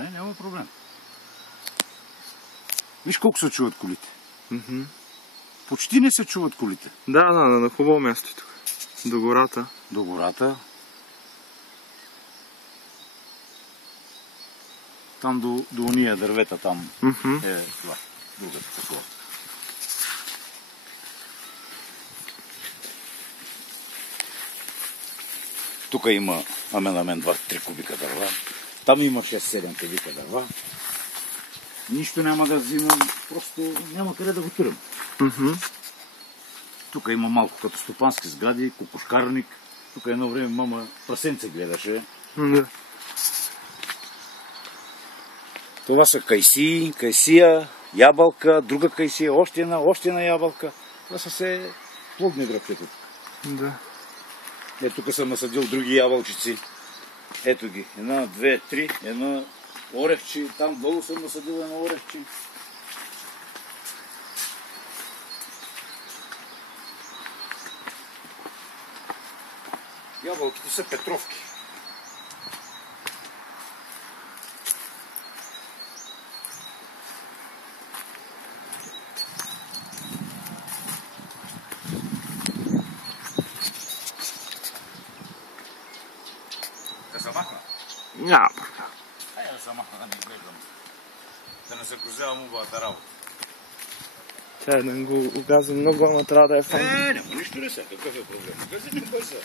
Добре, няма проблем. Виж колко се чуват колите. Почти не се чуват колите. Да, на хубаво място тук. До гората. До гората. Там до уния дървета там е това. Другата такова. Тук има на мен 2-3 кубика дърва. Там има 6-7 кубика дърва. Нищо няма да взимам, просто няма къде да го турям. Тук има малко като стопански сгради, кокошкарник. Тук едно време мама прасенце гледаше. Това са кайсии, кайсия, ябълка, друга кайсия, още една ябълка. Това са все плодни дръпчета. Да. Ето тук съм насадил други ябълчици. Ето ги. 1, 2, 3, едно орехче. Там долу съм насадил едно орехче. Ябълките са петровки. Да се махна? Няма. Айде да се махна, да не гледам. Да не се грузявам убавата работа. Тя да го оказвам много, ама трябва да е фан. Няма нищо не са. Какъв е проблем? Кажи ми кой са.